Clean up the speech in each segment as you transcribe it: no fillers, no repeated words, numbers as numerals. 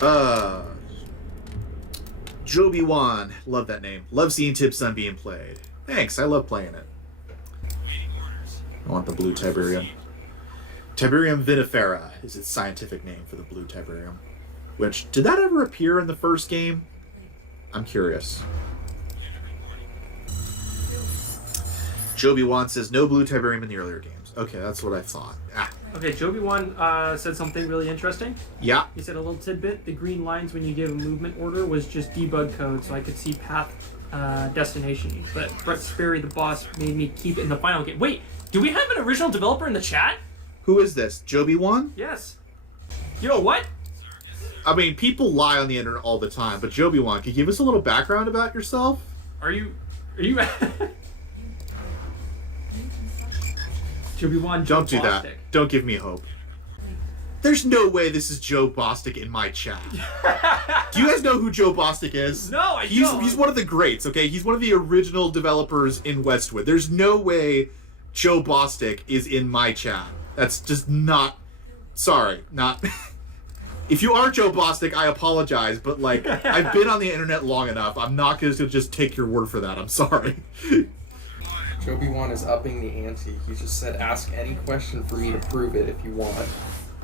Joe B1. Love that name. Love seeing TibSun being played. Thanks, I love playing it. I want the blue Tiberium. Tiberium vinifera is its scientific name for the blue Tiberium. Which, did that ever appear in the first game? I'm curious. Joby1 says no blue Tiberium in the earlier games. Okay, that's what I thought. Ah. Okay, Joby1 said something really interesting. Yeah. He said a little tidbit. The green lines when you give a movement order was just debug code, so I could see path destination. But Brett Sperry, the boss, made me keep it in the final game. Wait, do we have an original developer in the chat? Who is this? Joby1? Yes. You know what? I mean, people lie on the internet all the time, but Joby1, can you give us a little background about yourself? Are you Joby1, Joe Don't do that. Bostic. Don't give me hope. There's no way this is Joe Bostic in my chat. Do you guys know who Joe Bostic is? No, I don't. He's one of the greats, okay? He's one of the original developers in Westwood. There's no way Joe Bostic is in my chat. That's just not... Sorry, not... If you are Joe Bostic, I apologize, but, like, I've been on the internet long enough. I'm not going to just take your word for that. I'm sorry. Joby1 is upping the ante. He just said, ask any question for me to prove it if you want.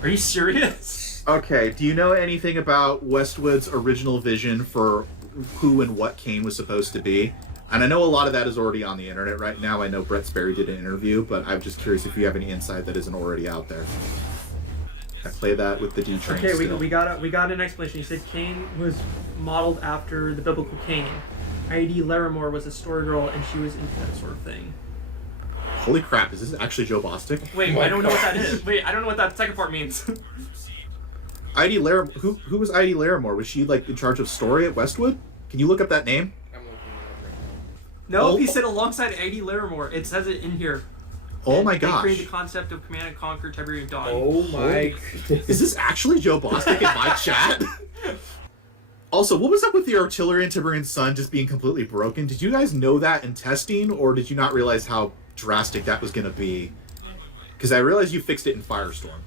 Are you serious? Okay, do you know anything about Westwood's original vision for who and what Kane was supposed to be? And I know a lot of that is already on the internet right now. I know Brett Sperry did an interview, but I'm just curious if you have any insight that isn't already out there. I play that with the D-Train. Okay, still. we got an explanation. He said Kane was modeled after the biblical Kane. Heidi Larimore was a story girl, and she was into that sort of thing. Holy crap, is this actually Joe Bostic? Wait, I don't know what that is. Wait, I don't know what that second part means. Heidi Larimore, who was Heidi Larimore? Was she, like, in charge of story at Westwood? Can you look up that name? I'm looking it up right No, Oh. he said alongside Heidi Larimore. It says it in here. Oh my They gosh. created the concept of Command and Conquer Tiberian Dawn. now. Oh my goodness. Is this actually Joe Bostic in my chat? Also, what was up with the artillery in Tiberian Sun just being completely broken? Did you guys know that in testing, or did you not realize how drastic that was going to be? Because I realized you fixed it in Firestorm.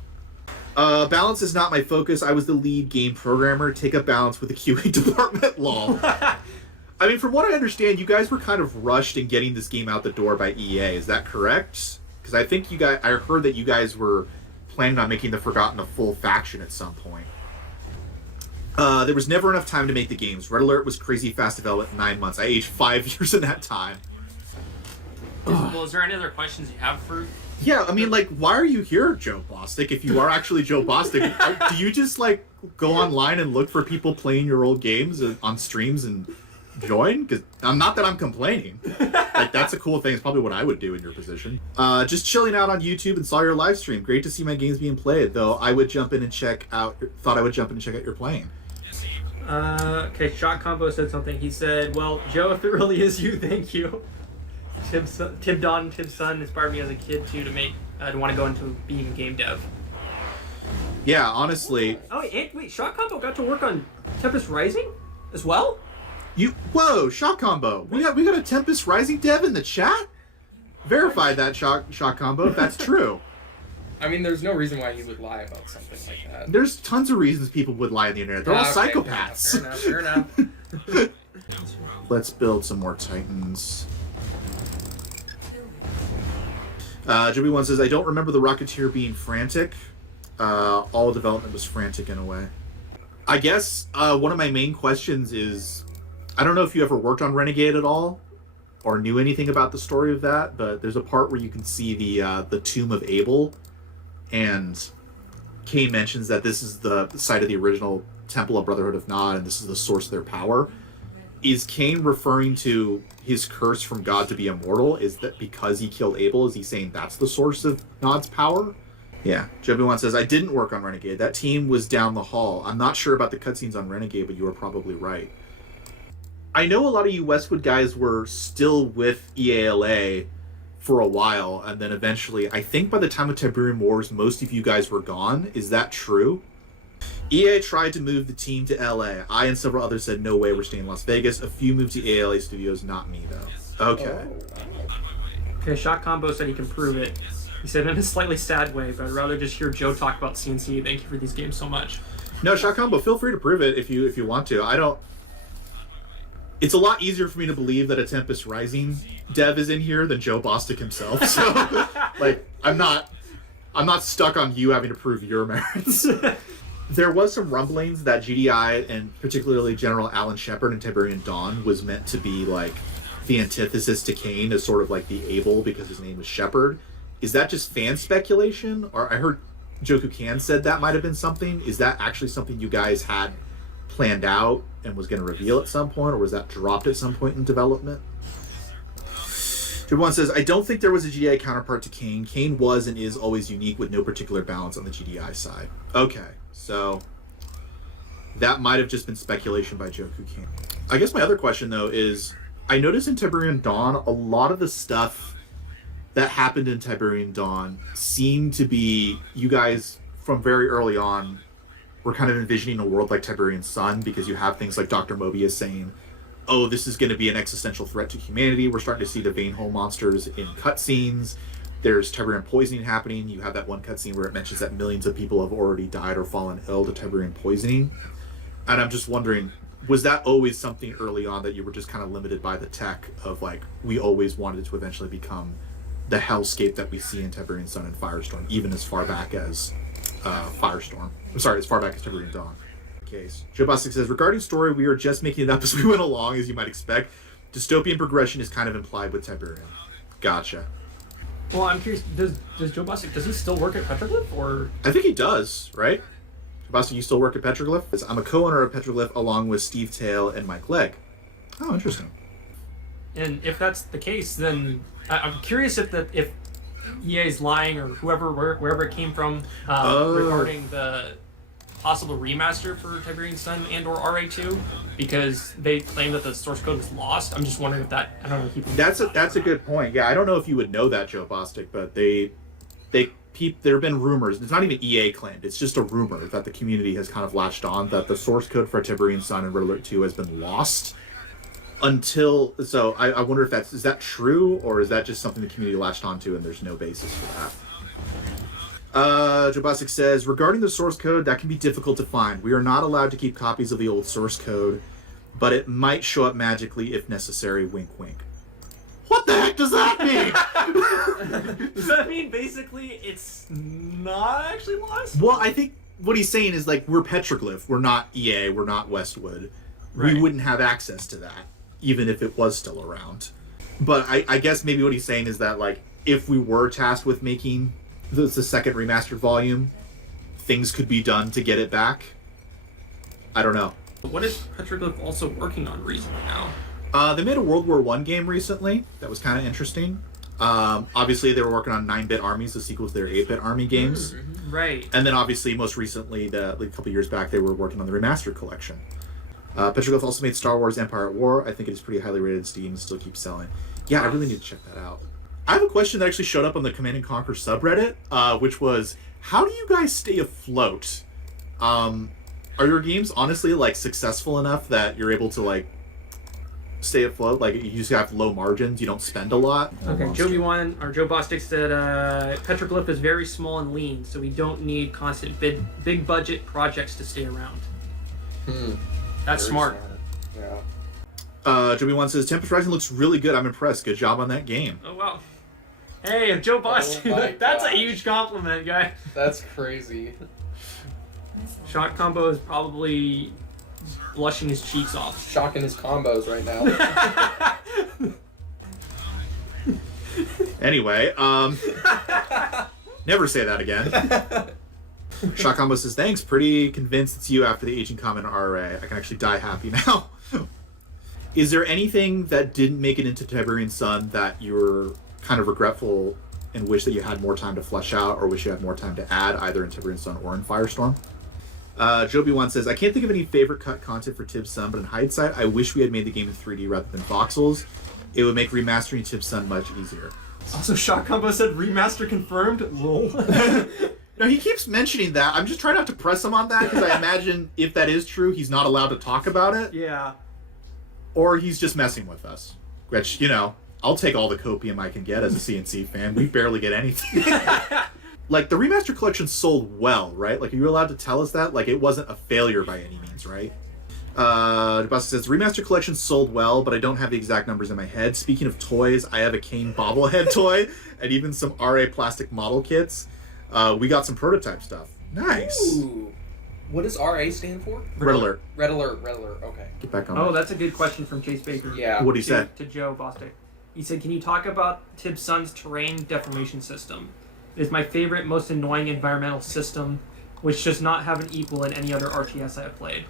Balance is not my focus. I was the lead game programmer. Take up balance with the QA department. Lol. I mean, from what I understand, you guys were kind of rushed in getting this game out the door by EA. Is that correct? Because I think I heard that you guys were planning on making the Forgotten a full faction at some point. There was never enough time to make the games. Red Alert was crazy fast development, 9 months. I aged 5 years in that time. Well, is there any other questions you have for... Yeah, I mean, like, why are you here, Joe Bostic? If you are actually Joe Bostic, do you just, like, go online and look for people playing your old games on streams and join? Because not that I'm complaining. Like, that's a cool thing. It's probably what I would do in your position. Just chilling out on YouTube and saw your live stream. Great to see my games being played, though I would jump in and check out... Thought I would jump in and check out your playing. Okay, ShockCombo said something. He said, well, Joe, if it really is you, thank you. Tib Dawn and TibSun inspired me as a kid, too, to want to go into being a game dev. Yeah, honestly... Oh, wait, ShockCombo got to work on Tempest Rising as well? Whoa, ShockCombo. We got a Tempest Rising dev in the chat? Verify that, ShockCombo, if that's true. I mean, there's no reason why he would lie about something like that. There's tons of reasons people would lie on the internet. They're all Okay, psychopaths. Fair enough. Let's build some more Titans. Jimmy1 says, I don't remember the Rocketeer being frantic. All development was frantic in a way. I guess one of my main questions is, I don't know if you ever worked on Renegade at all, or knew anything about the story of that, but there's a part where you can see the tomb of Abel, and Kane mentions that this is the site of the original Temple of Brotherhood of Nod, and this is the source of their power. Is Kane referring to his curse from God to be immortal? Is that because he killed Abel? Is he saying that's the source of Nod's power? Yeah. Joby1 says, I didn't work on Renegade. That team was down the hall. I'm not sure about the cutscenes on Renegade, but you are probably right. I know a lot of you Westwood guys were still with EALA for a while, and then eventually, I think by the time of Tiberian Wars, most of you guys were gone. Is that true? EA tried to move the team to LA. I and several others said, no way, we're staying in Las Vegas. A few moved to EALA studios, not me, though. Okay. Okay, ShockCombo said he can prove it. He said in a slightly sad way, but I'd rather just hear Joe talk about C&C. Thank you for these games so much. No, ShockCombo, feel free to prove it if you want to. I don't. It's a lot easier for me to believe that a Tempest Rising dev is in here than Joe Bostic himself. So, like, I'm not stuck on you having to prove your merits. There was some rumblings that GDI, and particularly General Alan Sheppard in Tiberian Dawn, was meant to be like the antithesis to Kane, as sort of like the Abel because his name was Sheppard. Is that just fan speculation? Or I heard Joku Kan said that might have been something. Is that actually something you guys had planned out and was going to reveal at some point, or was that dropped at some point in development? One says, I don't think there was a GDI counterpart to Kane. Kane was and is always unique with no particular balance on the GDI side. Okay, so that might have just been speculation by Joku Kan. I guess my other question, though, is I noticed in Tiberian Dawn, a lot of the stuff that happened in Tiberian Dawn seemed to be, you guys, from very early on, were kind of envisioning a world like Tiberian Sun, because you have things like Dr. Mobius saying, oh, this is going to be an existential threat to humanity. We're starting to see the Veinhole monsters in cutscenes. There's Tiberian poisoning happening. You have that one cutscene where it mentions that millions of people have already died or fallen ill to Tiberian poisoning. And I'm just wondering, was that always something early on that you were just kind of limited by the tech of, like, we always wanted it to eventually become the hellscape that we see in Tiberian Sun and Firestorm, even as far back as Firestorm? I'm sorry, as far back as Tiberian Dawn. Case. Joe Bostic says, regarding story, we are just making it up as we went along, as you might expect. Dystopian progression is kind of implied with Tiberian. Gotcha. Well, I'm curious, does Joe Bostic, does he still work at Petroglyph, or? I think he does, right? Joe Bostic, you still work at Petroglyph? I'm a co-owner of Petroglyph along with Steve Tail and Mike Legg. Oh, interesting. And if that's the case, then I'm curious if EA is lying, or wherever it came from, regarding the possible remaster for Tiberian Sun and or RA2, because they claim that the source code was lost. I'm just wondering if that, I don't know. That's a good point. Yeah, I don't know if you would know that, Joe Bostic, but there have been rumors. It's not even EA claimed. It's just a rumor that the community has kind of latched on that the source code for Tiberian Sun and Red Alert 2 has been lost. So I wonder if is that true, or is that just something the community latched onto and there's no basis for that? Joe Bostic says, regarding the source code, that can be difficult to find. We are not allowed to keep copies of the old source code, but it might show up magically if necessary, wink wink. What the heck does that mean? Does that mean basically it's not actually lost? Well, I think what he's saying is, like, we're Petroglyph, we're not EA, we're not Westwood. Right. We wouldn't have access to that, even if it was still around. But I guess maybe what he's saying is that, like, if we were tasked with making the second remastered volume, things could be done to get it back. I don't know. What is Petroglyph also working on recently now? They made a World War I game recently that was kind of interesting. Obviously, they were working on 9-bit armies, the sequel to their 8-bit army games. Right. And then, obviously, most recently, a couple years back, they were working on the Remaster Collection. Petroglyph also made Star Wars Empire at War. I think it is pretty highly rated in Steam and still keeps selling. Yeah, I really need to check that out. I have a question that actually showed up on the Command & Conquer subreddit, which was, how do you guys stay afloat? Are your games honestly, like, successful enough that you're able to, like, stay afloat? Like, you just have low margins, you don't spend a lot? Okay, Joe Bostic said, Petroglyph is very small and lean, so we don't need constant big budget projects to stay around. That's very smart. Yeah. Joey One says, Tempest Rising looks really good. I'm impressed. Good job on that game. Oh, wow. Hey, if Joe Bostic, that's a huge compliment, guy. That's crazy. ShockCombo is probably blushing his cheeks off. Shocking his combos right now. Anyway, never say that again. ShockCombo says, thanks. Pretty convinced it's you after the aging comment RA. I can actually die happy now. Is there anything that didn't make it into Tiberian Sun that you're kind of regretful and wish that you had more time to flesh out, or wish you had more time to add, either in Tiberian Sun or in Firestorm? Joby1 says, I can't think of any favorite cut content for TibSun, but in hindsight, I wish we had made the game in 3D rather than voxels. It would make remastering TibSun much easier. Also, ShockCombo said remaster confirmed. Lol. No, he keeps mentioning that. I'm just trying not to press him on that, because I imagine if that is true, he's not allowed to talk about it. Yeah. Or he's just messing with us. Which, you know, I'll take all the copium I can get as a C&C fan. We barely get anything. Like, the Remaster Collection sold well, right? Like, are you allowed to tell us that? Like, it wasn't a failure by any means, right? Joe Bostic says, Remaster Collection sold well, but I don't have the exact numbers in my head. Speaking of toys, I have a Kane bobblehead toy and even some RA plastic model kits. We got some prototype stuff. Nice. Ooh. What does RA stand for? Red Alert. Red Alert, okay. Get back on. Oh, that's a good question from Chase Baker. Yeah. What do you say? To Joe Bostic. He said, can you talk about TibSun's terrain deformation system? It is my favorite, most annoying environmental system, which does not have an equal in any other RTS I have played.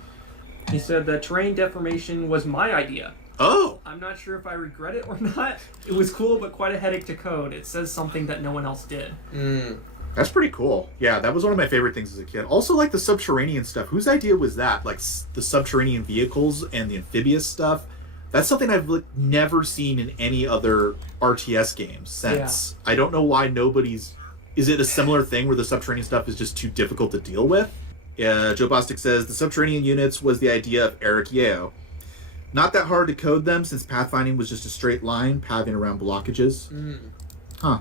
He said the terrain deformation was my idea. Oh! I'm not sure if I regret it or not. It was cool, but quite a headache to code. It says something that no one else did. That's pretty cool. Yeah, that was one of my favorite things as a kid. Also, like, the Subterranean stuff. Whose idea was that? Like, the Subterranean vehicles and the amphibious stuff. That's something I've never seen in any other RTS games since. Yeah. I don't know why nobody's... Is it a similar thing where the Subterranean stuff is just too difficult to deal with? Yeah, Joe Bostic says, the Subterranean units was the idea of Eric Yeo. Not that hard to code them, since pathfinding was just a straight line, pathing around blockages. Huh.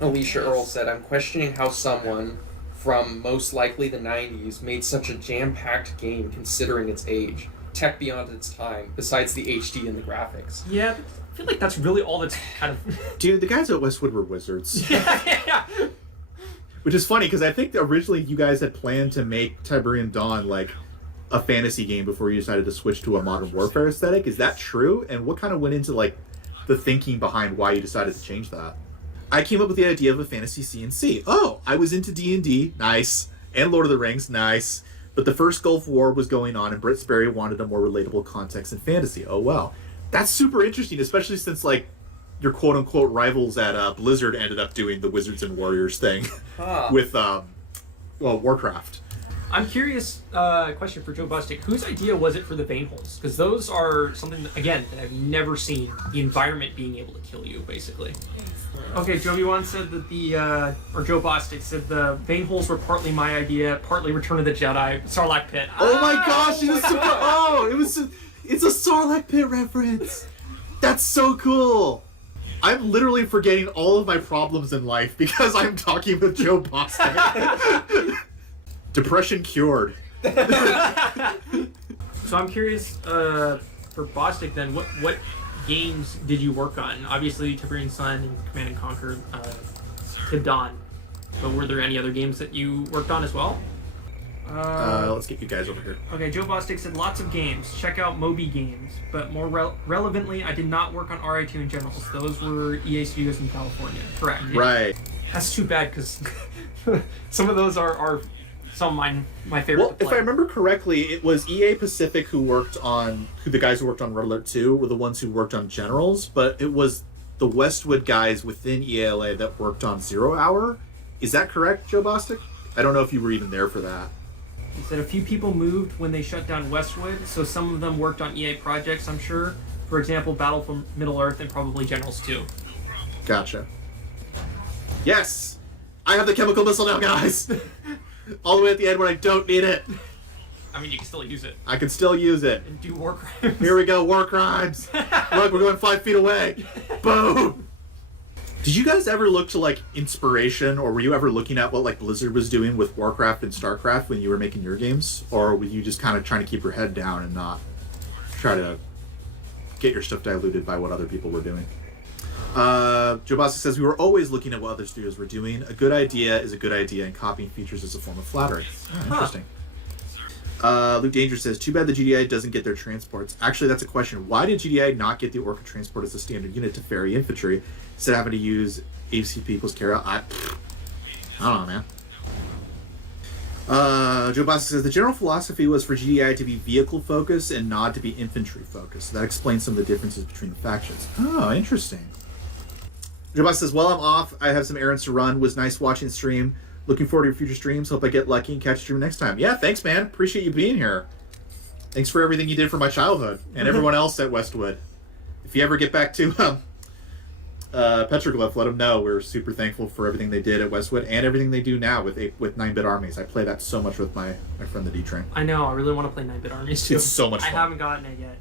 Alicia Earl said, I'm questioning how someone from most likely the 90s made such a jam-packed game considering its age. Tech beyond its time, besides the HD and the graphics. Yeah, I feel like that's really all that's kind of... Dude, the guys at Westwood were wizards. Yeah. Which is funny, because I think that originally you guys had planned to make Tiberian Dawn, like, a fantasy game before you decided to switch to a Modern Warfare aesthetic. Is that true? And what kind of went into, like, the thinking behind why you decided to change that? I came up with the idea of a fantasy C&C. Oh, I was into D&D, nice, and Lord of the Rings, nice, but the first Gulf War was going on, and Britt Sperry wanted a more relatable context in fantasy. Oh, well. That's super interesting, especially since, like, your quote-unquote rivals at Blizzard ended up doing the Wizards and Warriors thing with, Warcraft. I'm curious, question for Joe Bostic. Whose idea was it for the Veinholes? Because those are something, that, again, that I've never seen. The environment being able to kill you, basically. Okay, Joe B1 said that Joe Bostic said the Veinholes were partly my idea, partly Return of the Jedi, Sarlacc Pit. Oh my gosh, it's a Sarlacc Pit reference. That's so cool. I'm literally forgetting all of my problems in life because I'm talking with Joe Bostic. Depression cured. So I'm curious, for Bostic then, what games did you work on? Obviously Tiberian Sun and Command & Conquer, Tib Dawn. But were there any other games that you worked on as well? Let's get you guys over here. Okay, Joe Bostic said lots of games. Check out Moby Games. But more relevantly, I did not work on RA2 and Generals. Those were EA Studios in California. Correct. Right. That's too bad because some of those are some of my favorite. Well, if I remember correctly, it was EA Pacific who the guys who worked on Red Alert 2 were the ones who worked on Generals, but it was the Westwood guys within EALA that worked on Zero Hour. Is that correct, Joe Bostic? I don't know if you were even there for that. He said a few people moved when they shut down Westwood, so some of them worked on EA projects, I'm sure. For example, Battle for Middle-earth and probably Generals 2. Gotcha. Yes! I have the chemical missile now, guys! All the way at the end when I don't need it. I mean, you can still use it. I can still use it. And do war crimes. Here we go, war crimes! Look, we're going 5 feet away! Boom! Did you guys ever look to, like, inspiration, or were you ever looking at what, like, Blizzard was doing with Warcraft and StarCraft when you were making your games? Or were you just kind of trying to keep your head down and not try to get your stuff diluted by what other people were doing? Joe Bostic says, we were always looking at what other studios were doing. A good idea is a good idea, and copying features is a form of flattery. Oh, interesting. Luke Danger says, too bad the GDI doesn't get their transports. Actually, that's a question. Why did GDI not get the Orca transport as a standard unit to ferry infantry instead of having to use ACP plus carry out? I don't know, man. Joe Bostic says, the general philosophy was for GDI to be vehicle-focused and not to be infantry-focused. So that explains some of the differences between the factions. Oh, interesting. Joe Bostic says, well, I'm off. I have some errands to run. Was nice watching the stream. Looking forward to your future streams. Hope I get lucky and catch you next time. Yeah, thanks, man. Appreciate you being here. Thanks for everything you did for my childhood and everyone else at Westwood. If you ever get back to Petroglyph, let them know we're super thankful for everything they did at Westwood and everything they do now with 9-bit armies. I play that so much with my friend the D-Train. I know. I really want to play 9-bit armies too. It's so much fun. I haven't gotten it yet.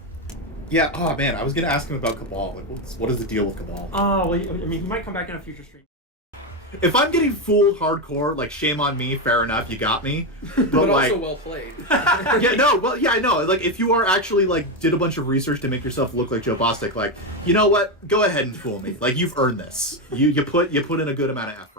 Yeah. Oh man, I was gonna ask him about Cabal. Like, what is the deal with Cabal? Oh, well, I mean, he might come back in a future stream. if I'm getting fooled hardcore, like shame on me, fair enough, you got me. But like, also well played. yeah, no, well, yeah, I know. Like, if you are actually like did a bunch of research to make yourself look like Joe Bostic, like, you know what? Go ahead and fool me. Like, you've earned this. You put in a good amount of effort.